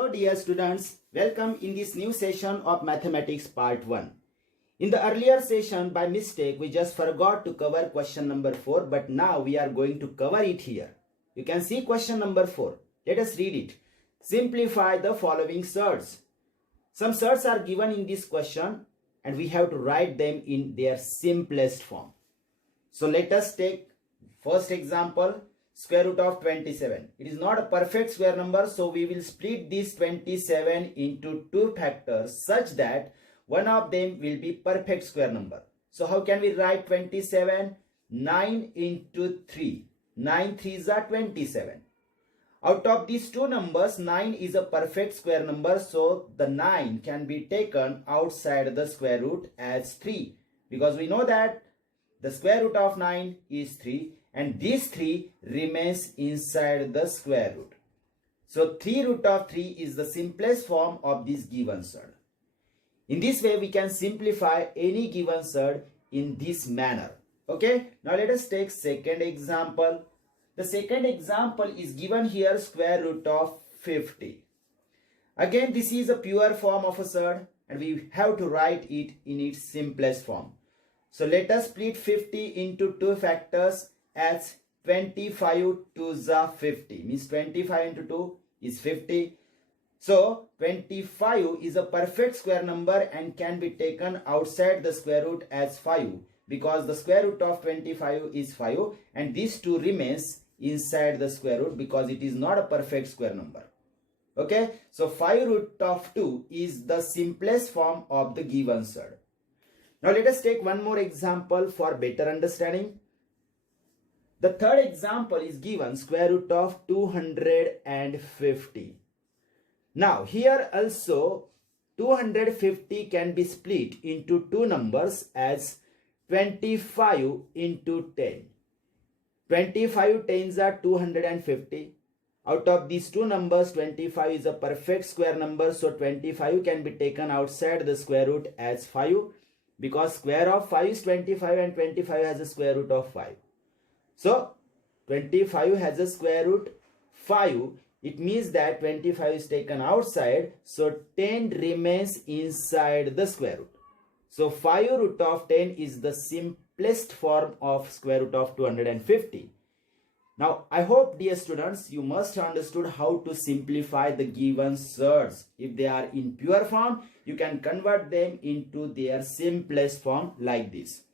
Hello dear students, welcome in this new session of Mathematics Part 1. In the earlier session, by mistake, we just forgot to cover question number 4, but now we are going to cover it here. You can see question number 4. Let us read it. Simplify the following surds. Some surds are given in this question and we have to write them in their simplest form. So let us take first example. Square root of 27. It is not a perfect square number, so we will split this 27 into two factors such that one of them will be perfect square number. So how can we write 27? 9 into 3. 9 3s are 27. Out of these two numbers, 9 is a perfect square number, so the 9 can be taken outside the square root as 3. Because we know that the square root of 9 is 3. And this 3 remains inside the square root. So 3 root of 3 is the simplest form of this given surd. In this way, we can simplify any given surd in this manner. Okay. Now let us take second example. The second example is given here square root of 50. Again, this is a pure form of a surd and we have to write it in its simplest form. So let us split 50 into two factors as 25 to the 50 means 25 into 2 is 50. So 25 is a perfect square number and can be taken outside the square root as 5 because the square root of 25 is 5 and this 2 remains inside the square root because it is not a perfect square number. Okay, so 5 root of 2 is the simplest form of the given surd. Now let us take one more example for better understanding. The third example is given square root of 250. Now here also 250 can be split into two numbers as 25 into 10. 25 tens are 250. Out of these two numbers, 25 is a perfect square number, so 25 can be taken outside the square root as 5 because square of 5 is 25 and 25 has a square root of 5. So 25 has a square root 5. It means that 25 is taken outside. So 10 remains inside the square root. So 5 root of 10 is the simplest form of square root of 250. Now I hope dear students you must have understood how to simplify the given surds. If they are in pure form, you can convert them into their simplest form like this.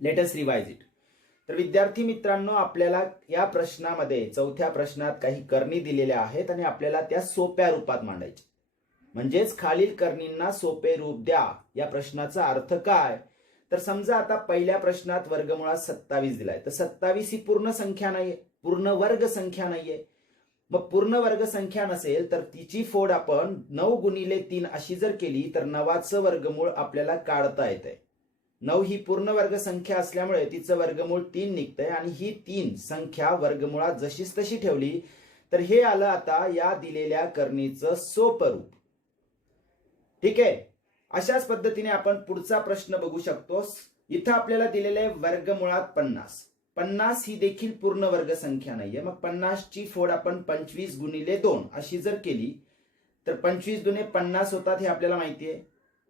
Let us revise it. तर विद्यार्थी मित्रांनो आपल्याला या प्रश्नामध्ये चौथ्या प्रश्नात काही करणी दिलेल्या आहेत आणि आपल्याला त्या सोप्या रूपात मांडायच्या म्हणजेच खालील करणींना सोपे रूप द्या. या प्रश्नाचा अर्थ काय तर समजा आता पहिल्या प्रश्नात वर्गमुळात 27 दिलाय तर 27 ही पूर्ण संख्या नाहीये, पूर्ण वर्ग संख्या नाहीये. मग पूर्ण वर्ग संख्या नसेल तर तिची फोड आपण 9 गुणिले 3 अशी जर केली तर 9चं वर्गमूळ आपल्याला काढता येते. 9 ही पूर्ण वर्ग संख्या असल्यामुळे तिचं वर्गमूळ 3 निघतंय आणि ही 3 संख्या वर्गमुळात जशीच तशी ठेवली तर हे आलं आता या दिलेल्या करणीचं सोपं रूप. ठीक आहे. अशाच पद्धतीने आपण पुढचा प्रश्न बघू शकतो. इथं आपल्याला दिलेले वर्गमुळात 50. 50 ही देखील पूर्ण वर्ग संख्या नाहीये. मग 50 ची फोड आपण 25 गुणिले 2 अशी जर केली तर 25 दुने 50 होतात हे आपल्याला माहिती आहे.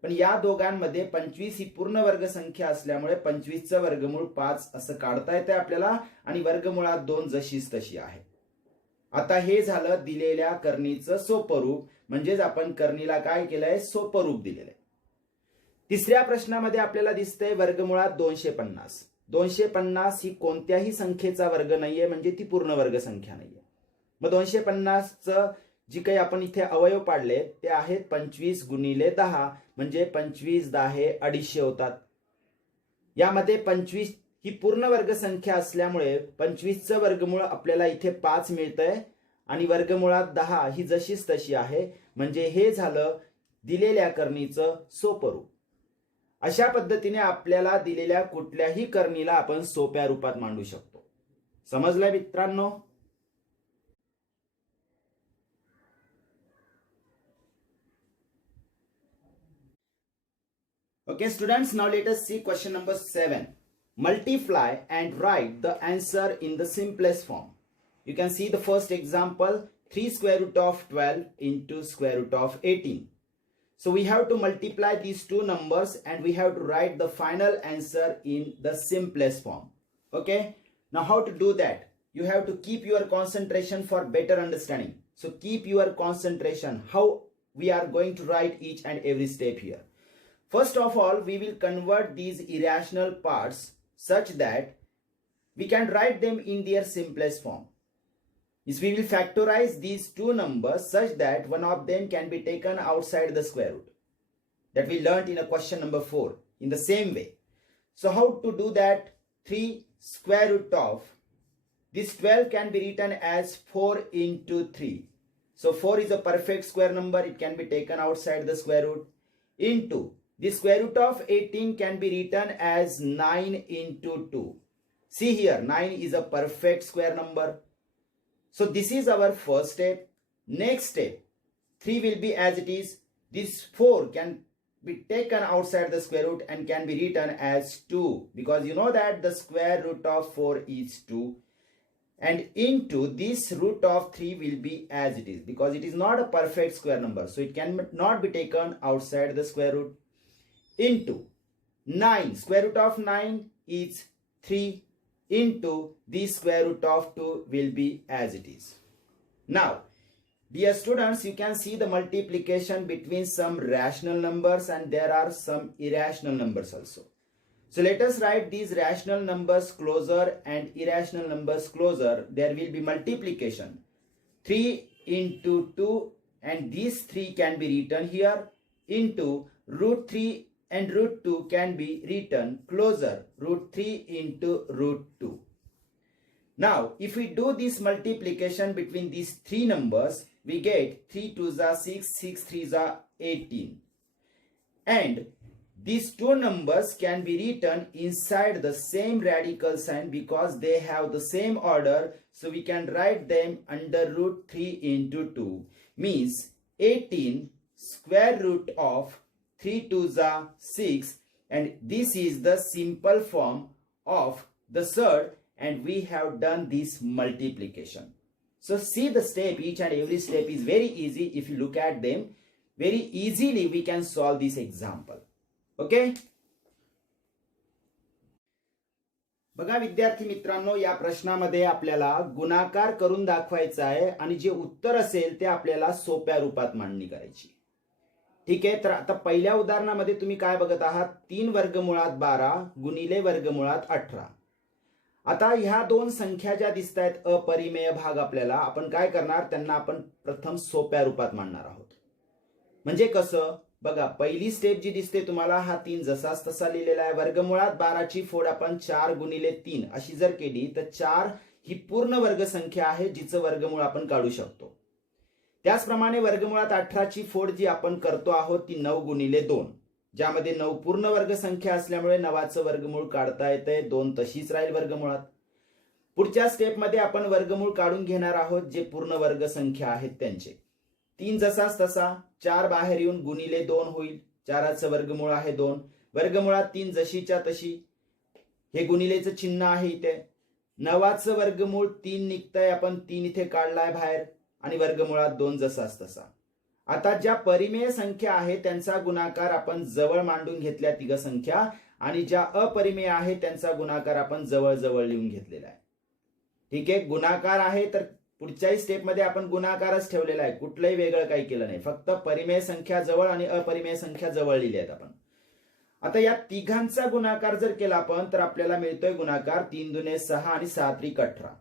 पण या दोघांमध्ये 25 ही पूर्ण वर्ग संख्या असल्यामुळे 25चं वर्गमूळ 5 असं काढता येते आपल्याला आणि वर्गमुळात 2 जशीच तशी आहे. आता हे झालं दिलेल्या करणीचं सोपं रूप म्हणजेच आपण करणीला काय केलंय सोपं रूप दिलेलं आहे. तिसऱ्या प्रश्नामध्ये आपल्याला दिसतंय वर्गमुळात 250. 250 ही कोणत्याही संख्येचा वर्ग नाहीये म्हणजे ती पूर्ण वर्ग संख्या नाहीये. मग 250चं जी काही आपण इथे अवयव पाडले ते आहेत 25 गुणिले 10 म्हणजे 25 10 250 होतात. यामध्ये 25 ही पूर्ण वर्ग संख्या असल्यामुळे 25चं वर्गमूळ आपल्याला इथे 5 मिळतंय आणि वर्गमुळात 10 ही जशीच तशी आहे म्हणजे हे झालं दिलेल्या करणीचं सोपं रूप. अशा पद्धतीने आपल्याला दिलेल्या कुठल्याही करणीला आपण सोप्या रूपात मांडू शकतो. समजलंय मित्रांनो? Okay students, now let us see question number 7. multiply and write the answer in the simplest form. You can see the first example. 3 square root of 12 into square root of 18. So we have to multiply these two numbers and we have to write the final answer in the simplest form. Okay. Now how to do that? You have to keep your concentration for better understanding. So keep your concentration how we are going to write each and every step here. First of all, we will convert these irrational parts such that we can write them in their simplest form. Is we will factorize these two numbers such that one of them can be taken outside the square root. That we learnt in a question number 4 in the same way. So how to do that? 3 square root of this 12 can be written as 4 into 3. So 4 is a perfect square number. It can be taken outside the square root. Into the square root of 18 can be written as 9 into 2. See here, 9 is a perfect square number. So this is our first step. Next step, 3 will be as it is. This 4 can be taken outside the square root and can be written as 2. Because you know that the square root of 4 is 2. And into this root of 3 will be as it is. Because it is not a perfect square number. So it cannot be taken outside the square root. Into 9. Square root of 9 is 3. Into the square root of 2 will be as it is. Now, dear students, you can see the multiplication between some rational numbers and there are some irrational numbers also. So let us write these rational numbers closer and irrational numbers closer. There will be multiplication. 3 into 2 and these 3 can be written here into root 3 and root 2 can be written closer, root 3 into root 2. Now, if we do this multiplication between these three numbers, we get 3 2s are 6, 6 3s are 18. And these two numbers can be written inside the same radical sign because they have the same order. So we can write them under root 3 into 2. Means 18 square root of 3 2s are 6, and this is the simple form of the third, and we have done this multiplication. So see the step, each and every step is very easy. If you look at them, very easily we can solve this example. Okay? बघा विद्यार्थी मित्रांनो, या प्रश्नामध्ये आपल्याला गुणाकार करून दाखवायचा आहे आणि जे उत्तर असेल ते आपल्याला सोप्या रूपात मांडणी करायची. ठीक आहे. तर आता पहिल्या उदाहरणामध्ये तुम्ही काय बघत आहात? 3 वर्गमुळात 12 गुणिले वर्गमुळात 18. आता ह्या दोन संख्या ज्या दिसत आहेत अपरिमेय भाग, आपल्याला आपण काय करणार, त्यांना आपण प्रथम सोप्या रूपात मांडणार आहोत. म्हणजे कसं बघा, पहिली स्टेप जी दिसते तुम्हाला, हा 3 जसाच तसा लिहिलेला आहे. वर्गमुळात 12 ची फोड आपण 4 गुणिले 3 अशी जर केली तर 4 ही पूर्ण वर्ग संख्या आहे जिचं वर्गमूळ आपण काढू शकतो. त्याचप्रमाणे वर्गमुळात 18 ची फोड जी आपण करतो आहोत ती 9 गुणिले 2, ज्यामध्ये 9 पूर्ण वर्ग संख्या असल्यामुळे 9चं वर्गमूळ काढता येते. 2 तशीच राहील वर्गमुळात. पुढच्या स्टेप मध्ये आपण वर्गमूळ काढून घेणार आहोत जे पूर्ण वर्ग संख्या आहेत त्यांचे. 3 जसाच तसा 4 बाहेर येऊन गुणिले 2 होईल. 4चं वर्गमूळ आहे 2. वर्गमुळात 3 जशीच्या तशी, हे गुणिलेचं चिन्ह आहे इथे. 9चं वर्गमूळ 3 निघतंय, आपण 3 इथे काढलाय बाहेर आणि वर्गमुळात 2 जसाच तसा. आता ज्या परिमेय संख्या आहेत त्यांचा गुणाकार आपण जवळ मांडून घेतल्या तिघ संख्या, आणि ज्या अपरिमेय आहेत त्यांचा गुणाकार आपण जवळ जवळ लिहून घेतलेला आहे. ठीक आहे. गुणाकार आहे तर पुढच्याही स्टेप मध्ये आपण गुणाकारच ठेवलेला आहे, कुठलंही वेगळं काही केलं नाही. फक्त परिमेय संख्या जवळ आणि अपरिमेय संख्या जवळ लिहिली आहेत आपण. आता या तिघांचा गुणाकार जर केला आपण तर आपल्याला मिळतोय गुणाकार 3 दुने 6 आणि 6 त्रिक 18.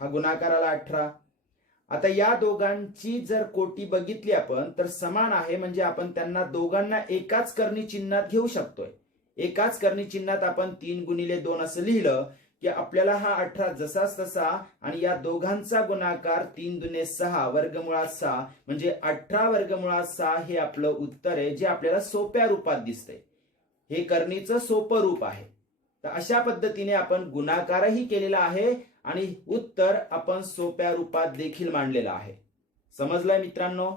हा गुणाकार आला 18. आता या दोघांची जर कोटी बघितली आपण तर समान आहे, म्हणजे आपण त्यांना दोघांना एकाच कर्णी चिन्हात घेऊ शकतोय. एकाच कर्णी चिन्हात आपण 3 गुणिले 2 असं लिहिलं की आपल्याला हा 18 जसाच तसा, आणि या दोघांचा गुणाकार 3 दुने 6 वर्गमुळात 6 म्हणजे 18 वर्गमुळात 6 हे आपलं उत्तर आहे, जे आपल्याला सोप्या रूपात दिसतंय. हे करणीचं सोपं रूप आहे. तर अशा पद्धतीने आपण गुणाकारही केलेला आहे आणि उत्तर आपण सोप्या रूपात देखील मांडलेलं आहे. समजलंय मित्रांनो?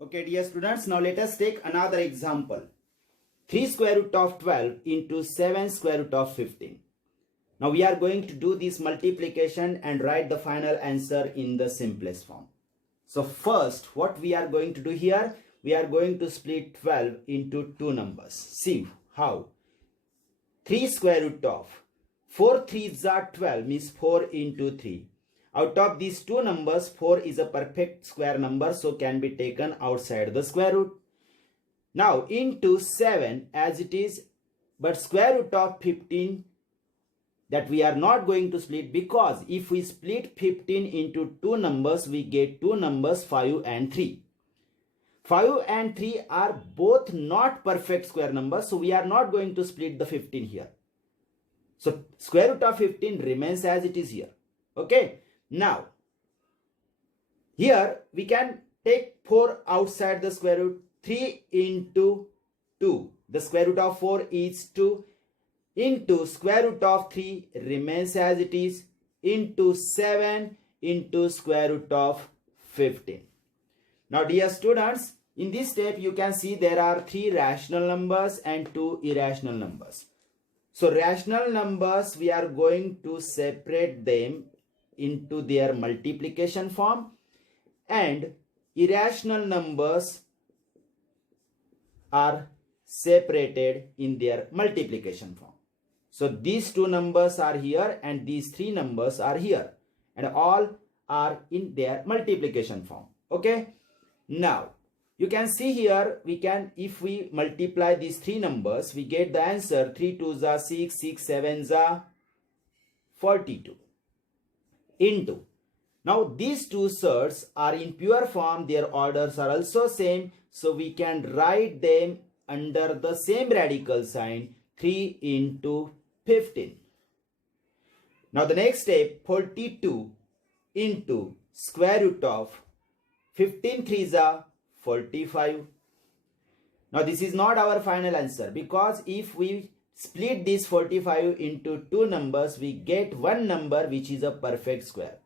Okay dear students, now let us take another example. 3 square root of 12 into 7 square root of 15. Now we are going to do this multiplication and write the final answer in the simplest form. So first, what we are going to do here, we are going to split 12 into two numbers. See how. 3 square root of 4 3s are 12 means 4 into 3. Out of these two numbers, 4 is a perfect square number, so can be taken outside the square root. Now into 7 as it is, but square root of 15, that we are not going to split, because if we split 15 into two numbers, we get two numbers 5 and 3. 5 and 3 are both not perfect square numbers, so we are not going to split the 15 here. So square root of 15 remains as it is here. Okay. Now here we can take 4 outside the square root. 3 into 2. The square root of 4 is 2. Into square root of 3 remains as it is, into 7 into square root of 15. Now dear students, in this step you can see there are 3 rational numbers and 2 irrational numbers. So rational numbers, we are going to separate them into their multiplication form, and irrational numbers are separated in their multiplication form. So these two numbers are here and these 3 numbers are here, and all are in their multiplication form. Okay. Now you can see here, we can, if we multiply these 3 numbers, we get the answer 3 2s are 6, 6 7s are 42. Into, now these two surds are in pure form, their orders are also same, so we can write them under the same radical sign, 3 into 15. Now the next step, 42 into square root of 15 3s are 45. Now this is not our final answer, because if we split this 45 into two numbers, we get one number which is a perfect square.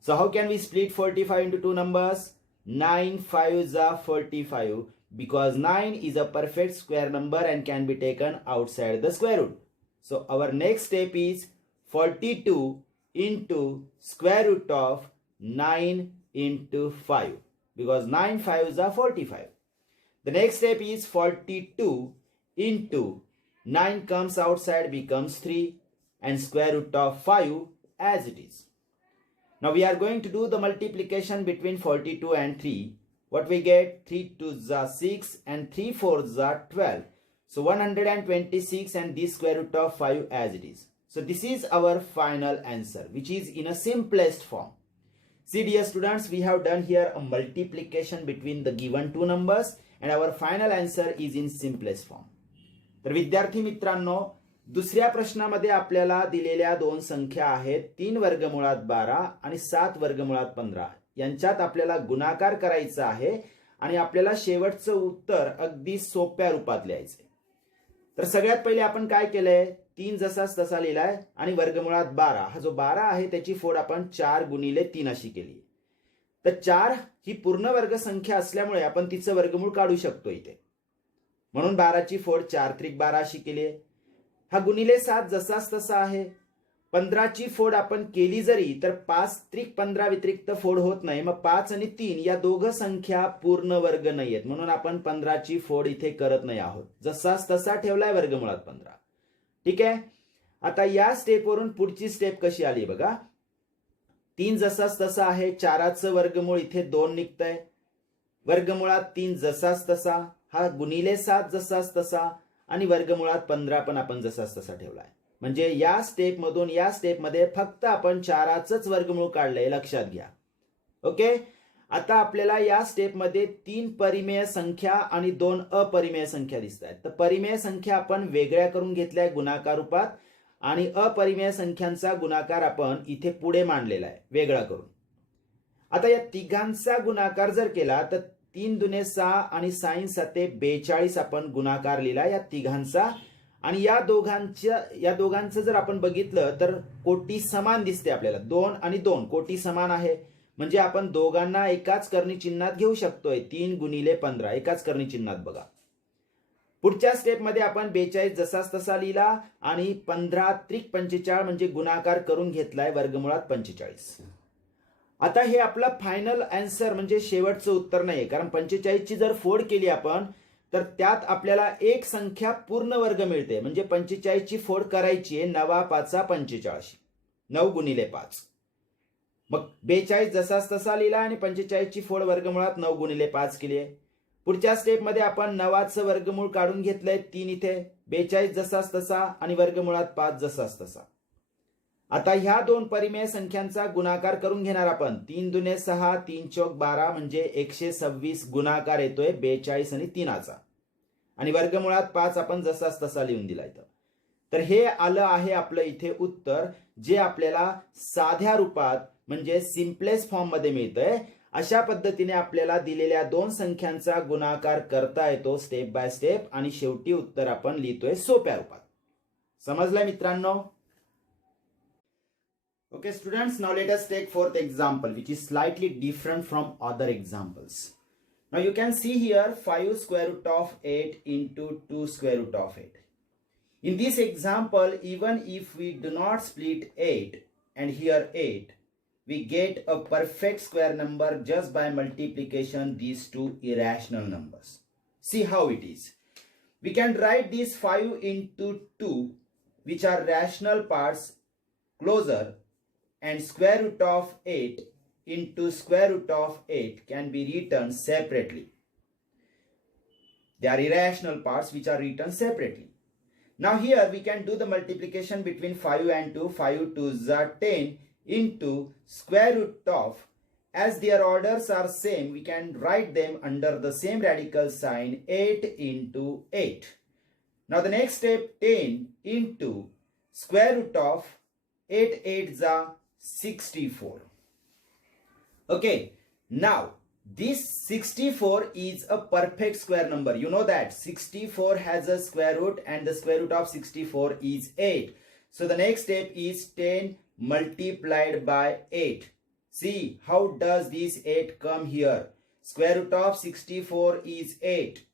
So how can we split 45 into two numbers? 9 5s are 45, because 9 is a perfect square number and can be taken outside the square root. So our next step is 42 into square root of 9 into 5, because 9 5s are 45. The next step is 42 into 9 comes outside, becomes 3, and square root of 5 as it is. Now we are going to do the multiplication between 42 and 3. What we get? 3 2s are 6 and 3 4s are 12. So 126, and this square root of 5 as it is. So this is our final answer, which is in a simplest form. See dear students, we have done here a multiplication between the given two numbers, and our final answer is in simplest form. तर विद्यार्थी मित्रांनो, दुसऱ्या प्रश्नामध्ये आपल्याला दिलेल्या दोन संख्या आहेत 3 वर्गमुळात 12 आणि 7 वर्गमुळात 15. यांच्यात आपल्याला गुणाकार करायचा आहे आणि आपल्याला शेवटचं उत्तर अगदी सोप्या रूपात लिहायचे. तर सगळ्यात पहिले आपण काय केलंय, 3 जसाच तसा लिहिलाय आणि वर्गमुळात 12, हा जो 12 आहे त्याची फोड आपण 4 गुणिले 3 अशी केली. तर 4 ही पूर्ण वर्ग संख्या असल्यामुळे आपण तिचं वर्गमूळ काढू शकतो इथे, म्हणून 12 ची फोड 4 त्रिक 12 अशी केली आहे. हा गुणिले 7 जसाच तसा आहे. 15 ची फोड आपण केली जरी तर 5 त्रिक 15 व्यतिरिक्त फोड होत नाही. मग 5 आणि 3 या दोघं संख्या पूर्ण वर्ग नाही आहेत, म्हणून आपण 15 ची फोड इथे करत नाही आहोत. जसाच तसा ठेवलाय वर्गमुळात 15. ठीक आहे. आता या स्टेपवरून पुढची स्टेप कशी आली बघा. 3 जसाच तसा आहे, 4चं वर्गमूळ इथे 2 निघतंय. वर्गमुळात 3 जसाच तसा, हा गुणिले 7 जसाच तसा, आणि वर्गमुळात 15 पण आपण जसाच तसा ठेवलाय. म्हणजे या स्टेप मधून या स्टेप मध्ये फक्त आपण 4चंच वर्गमूळ काढलंय, लक्षात घ्या. ओके. आता आपल्याला या स्टेप मध्ये 3 परिमेय संख्या आणि 2 अपरिमेय संख्या दिसत आहेत. तर परिमेय संख्या आपण वेगळ्या करून घेतल्या गुणाकार रूपात, आणि अपरिमेय संख्यांचा गुणाकार आपण इथे पुढे मांडलेला आहे वेगळा करून. आता या तिघांचा गुणाकार जर केला तर 3 दुने 6 आणि 6 7 42 आपण गुणाकार लिहिला या तिघांचा. आणि या दोघांचं जर आपण बघितलं तर कोटी समान दिसते आपल्याला. 2 आणि 2 कोटी समान आहे, म्हणजे आपण दोघांना एकाच करणी चिन्हात घेऊ शकतोय. 3 गुणिले 15 एकाच करणी चिन्हात बघा. पुढच्या स्टेपमध्ये आपण 42 जसाच तसा लिहिला आणि 15 त्रिक 45 म्हणजे गुणाकार करून घेतलाय वर्गमुळात 45. आता हे आपलं फायनल आन्सर म्हणजे शेवटचं उत्तर नाहीये, कारण 45 ची जर फोड केली आपण तर त्यात आपल्याला एक संख्या पूर्ण वर्ग मिळते. म्हणजे 45 ची फोड करायची आहे 9 5 45, 9 गुणिले 5. मग 42 जसाच तसा लिहिला आणि 45 ची फोड वर्गमुळात 9 गुणिले 5 केली आहे. पुढच्या स्टेपमध्ये आपण 9चं वर्गमूळ काढून घेतलंय 3 इथे, 42 जसाच तसा आणि वर्गमुळात 5 जसाच तसा. आता ह्या दोन परिमेय संख्यांचा गुणाकार करून घेणार आपण. 3 दुने 6, 3 चौक 12 म्हणजे 126 गुणाकार येतोय 42 आणि 3चा आणि वर्गमुळात 5 आपण जसाच तसा लिहून दिला इथं. तर हे आलं आहे आपलं इथे उत्तर, जे आपल्याला साध्या रूपात म्हणजे सिम्पलेस्ट फॉर्म मध्ये मिळतंय. अशा पद्धतीने आपल्याला दिलेल्या दोन संख्यांचा गुणाकार करता येतो स्टेप बाय स्टेप आणि शेवटी उत्तर आपण लिहितोय सोप्या रूपात. समजलंय मित्रांनो? Okay students, now let us take fourth example which is slightly different from other examples. Now you can see here 5 square root of 8 into 2 square root of 8. In this example, even if we do not split 8 and here 8, we get a perfect square number just by multiplication these two irrational numbers. See how it is. We can write these 5 into 2 which are rational parts closer, and square root of 8 into square root of 8 can be written separately. They are irrational parts which are written separately. Now here we can do the multiplication between 5 and 2. 5 2s are 10 into square root of, as their orders are same, we can write them under the same radical sign, 8 into 8. Now the next step, 10 into square root of 8 8s are 64. Okay, now this 64 is a perfect square number. You know that 64 has a square root and the square root of 64 is 8. So the next step is 10 multiplied by 8. See how does this 8 come here? Square root of 64 is 8.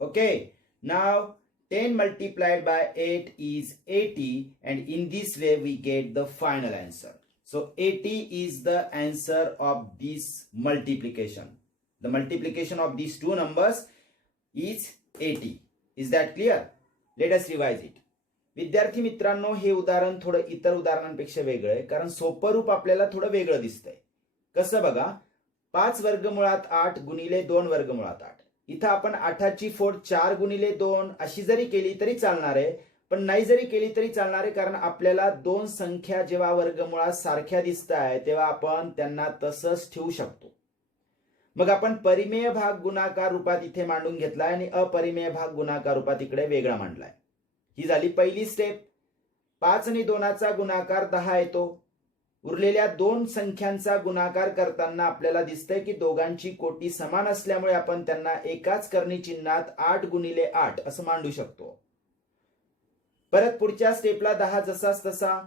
Okay, now 10 multiplied by 8 is 80, and in this way we get the final answer. So 80 is the answer of this multiplication. The multiplication of these two numbers is 80. Is that clear? Let us revise it. विद्यार्थी मित्रांनो, हे उदाहरण थोडं इतर उदाहरणांपेक्षा वेगळं आहे, कारण सोपं रूप आपल्याला थोडं वेगळं दिसतंय. कसं बघा, 5 वर्गमुळात 8 गुणिले 2 वर्गमुळात 8. इथं आपण 8ची फोड 4 गुणिले 2 अशी जरी केली तरी चालणार आहे, पण नाही जरी केली तरी चालणार आहे, कारण आपल्याला दोन संख्या जेव्हा वर्गमुळात सारख्या दिसत आहे तेव्हा आपण त्यांना तसंच ठेवू शकतो. मग आपण परिमेय भाग गुणाकार रूपात इथे मांडून घेतलाय आणि अपरिमेय भाग गुणाकार रूपात इकडे वेगळा मांडलाय. ही झाली पहिली स्टेप. 5 आणि 2चा गुणाकार 10 येतो. उरलेल्या दोन संख्यांचा गुणाकार करताना आपल्याला दिसतंय की दोघांची कोटी समान असल्यामुळे आपण त्यांना एकाच करणी चिन्हात 8 गुणिले 8 असं मांडू शकतो. परत पुढच्या स्टेपला 10 जसाच तसा,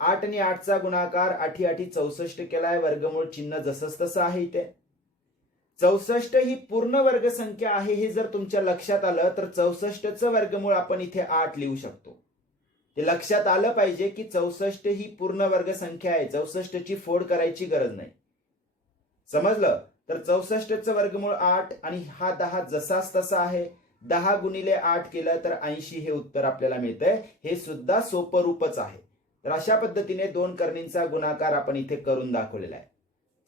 8 आणि 8चा गुणाकार 8 8 64 केलाय, वर्गमूळ चिन्ह जसंच तसं आहे इथे. 64 ही पूर्ण वर्ग संख्या आहे हे जर तुमच्या लक्षात आलं तर 64चं वर्गमूळ आपण इथे 8 लिहू शकतो. ते लक्षात आलं पाहिजे की 64 ही पूर्ण वर्ग संख्या आहे, 64ची फोड करायची गरज नाही. समजलं? तर 64चं वर्गमूळ 8 आणि हा 10 जसाच तसा आहे. 10 गुणिले 8 केलं तर 80 हे उत्तर आपल्याला मिळतंय. हे सुद्धा सोपं रूपच आहे. तर अशा पद्धतीने दोन करणींचा गुणाकार आपण इथे करून दाखवलेला आहे.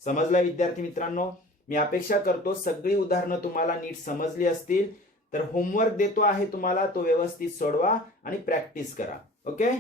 समजलं विद्यार्थी मित्रांनो? मी अपेक्षा करतो सगळी उदाहरणं तुम्हाला नीट समजली असतील. तर होमवर्क देतो आहे तुम्हाला, तो व्यवस्थित सोडवा आणि प्रॅक्टिस करा. ओके.